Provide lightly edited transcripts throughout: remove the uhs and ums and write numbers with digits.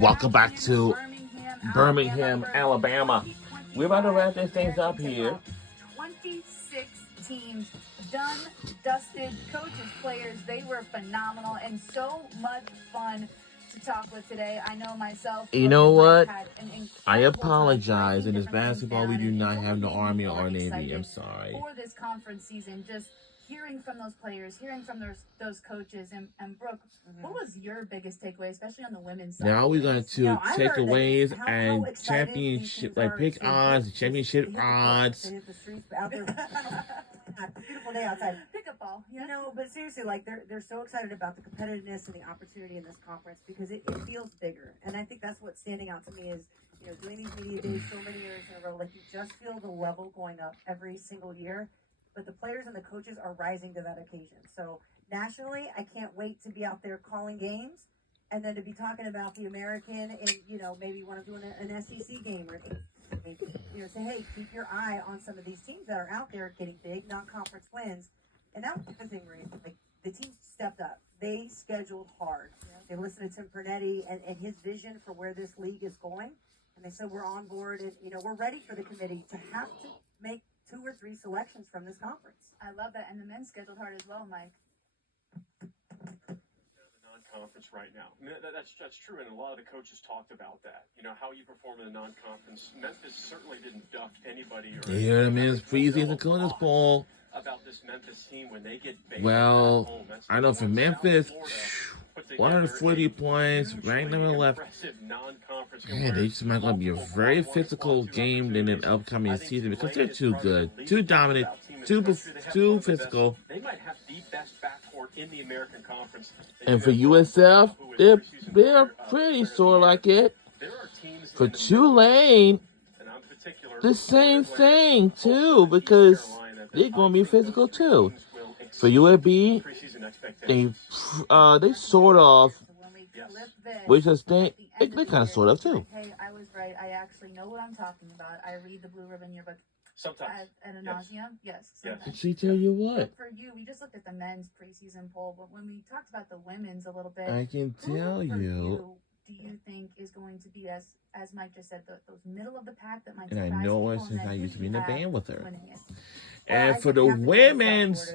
Welcome back to Birmingham, Alabama. We're about to wrap these things up here. 26 teams, done, dusted, coaches, players, they were phenomenal and so much fun to talk with today. I know myself. You know what? I apologize. In this basketball, we do not have no Army or Navy. I'm sorry. For this conference season, just hearing from those players, hearing from those coaches, and Brooke, what was your biggest takeaway, especially on the women's side? Now we're going to takeaways and championship, like pick odds, championship odds. Beautiful day outside. Pick up ball. You know, but seriously, like they're so excited about the competitiveness and the opportunity in this conference because it feels bigger, and I think that's what's standing out to me is, you know, doing these media days so many years in a row, like you just feel the level going up every single year. But the players and the coaches are rising to that occasion. So nationally, I can't wait to be out there calling games and then to be talking about the American and, you know, maybe when I'm doing an SEC game or maybe, you know, say, hey, keep your eye on some of these teams that are out there getting big non-conference wins. And that was the thing, Marie. Like, the teams stepped up. They scheduled hard. They listened to Tim Pernetti and his vision for where this league is going. And they said, we're on board and, you know, we're ready for the committee to have to make 2 or 3 selections from this conference. I love that. And the men scheduled hard as well, Mike. The non-conference right now. I mean, that's true, and a lot of the coaches talked about that. You know, how you perform in the non-conference. Memphis certainly didn't duck anybody. Yeah, the men's preseason college ball. About this Memphis team when they get big. Well, I know for Memphis, 140 points, ranked number 11. Yeah, they just might going to be a very physical game in an upcoming season because they're too good, too dominant, too physical. They might have the best backcourt in the American Conference. And for USF, they're pretty sort of like it. For Tulane, the same thing too because they're going to be physical too. For UAB, they sort of, which is they kind of sort of too. Hey, I was right. I actually know what I'm talking about. I read the Blue Ribbon yearbook. Sometimes. At a nauseam? Yes. Did she tell you what? But for you, we just looked at the men's preseason poll, but when we talked about the women's a little bit, I can tell you. Do you think is going to be, as Mike just said, those middle of the pack that might And I surprise know people her since I used to be in the band with her. winning it? And for the women's,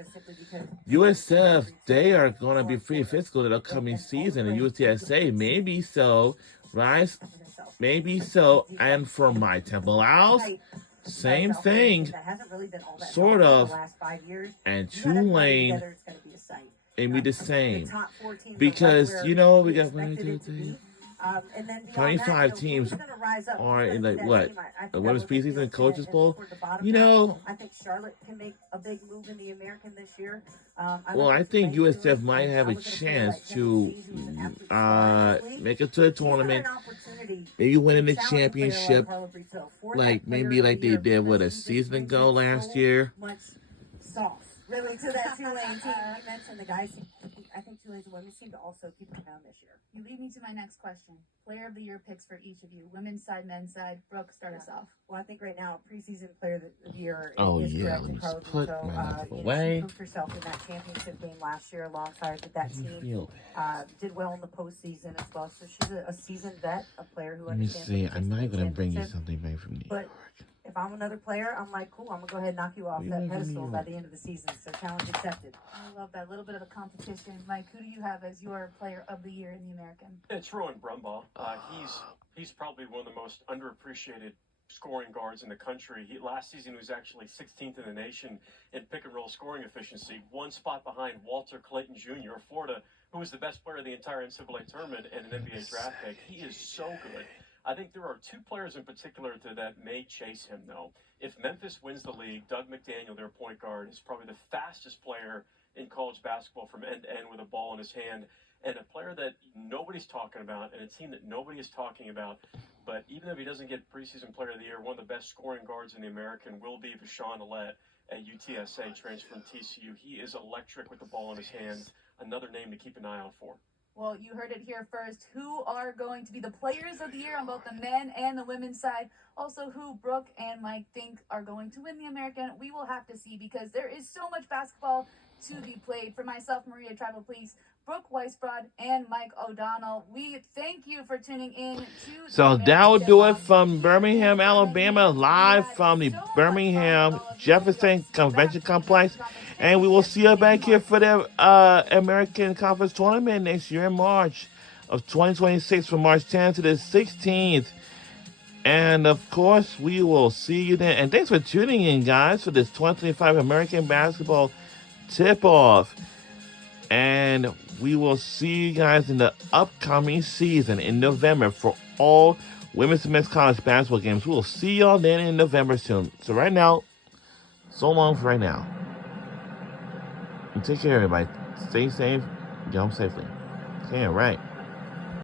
USF, they are going to be pretty physical the upcoming season. And UTSA, maybe so, right? Maybe so. And for my Temple Owls, same thing, sort of. And Tulane, maybe the same. Because, you know, we got 25 teams are in like what? The women's preseason coaches poll. You know, I think Charlotte can make a big move in the American this year. Well, I think USF might have a chance to make it to the tournament. Maybe winning the championship, like maybe like they did with a season ago last year. Really, to that Tulane team. You mentioned the guys. I think Tulane's women's team to also keep it down this year. You lead me to my next question. Player of the year picks for each of you. Women's side, men's side. Brooke, start us off. Well, I think right now, preseason player of the year is correct. Let me Carla just put Brito. my knife She away. proved herself in that championship game last year alongside with that team. Did well in the postseason as well. So she's a seasoned vet, a player who Let me understands. see. I'm not going to bring you something back from New York. If I'm another player, I'm like, cool, I'm going to go ahead and knock you off that pedestal by the end of the season. So challenge accepted. I love that. A little bit of a competition. Mike, who do you have as your player of the year in the American? It's Rowan Brumbaugh. He's probably one of the most underappreciated scoring guards in the country. Last season he was actually 16th in the nation in pick and roll scoring efficiency, 1 spot behind Walter Clayton Jr. of Florida, who was the best player of the entire NCAA tournament and an NBA draft pick. He is so good. I think there are 2 players in particular that may chase him, though. If Memphis wins the league, Doug McDaniel, their point guard, is probably the fastest player in college basketball from end to end with a ball in his hand, and a player that nobody's talking about, and a team that nobody is talking about. But even if he doesn't get preseason player of the year, one of the best scoring guards in the American will be Vashawn Alette at UTSA, transfer from TCU. He is electric with the ball in his hands. Another name to keep an eye out for. Well, you heard it here first. Who are going to be the players of the year on both the men and the women's side? Also, who Brooke and Mike think are going to win the American? We will have to see because there is so much basketball to be played. For myself, Maria Tribal Police, Brooke Weisbrod, and Mike O'Donnell. We thank you for tuning in to So the that will American do it Tip-Off from here Birmingham, in Alabama, Birmingham. live We had from the so much fun Birmingham with all of you. Jefferson We are Convention back Complex. in the conference And we will see you back here March. for the American Conference Tournament next year in March of 2026 from March 10th to the 16th. And of course, we will see you then. And thanks for tuning in, guys, for this 2025 American Basketball Tip-Off. And we will see you guys in the upcoming season in November for all women's and men's college basketball games. We will see y'all then in November soon. So right now, so long for right now. And take care, everybody. Stay safe. Get home safely. Okay, all right.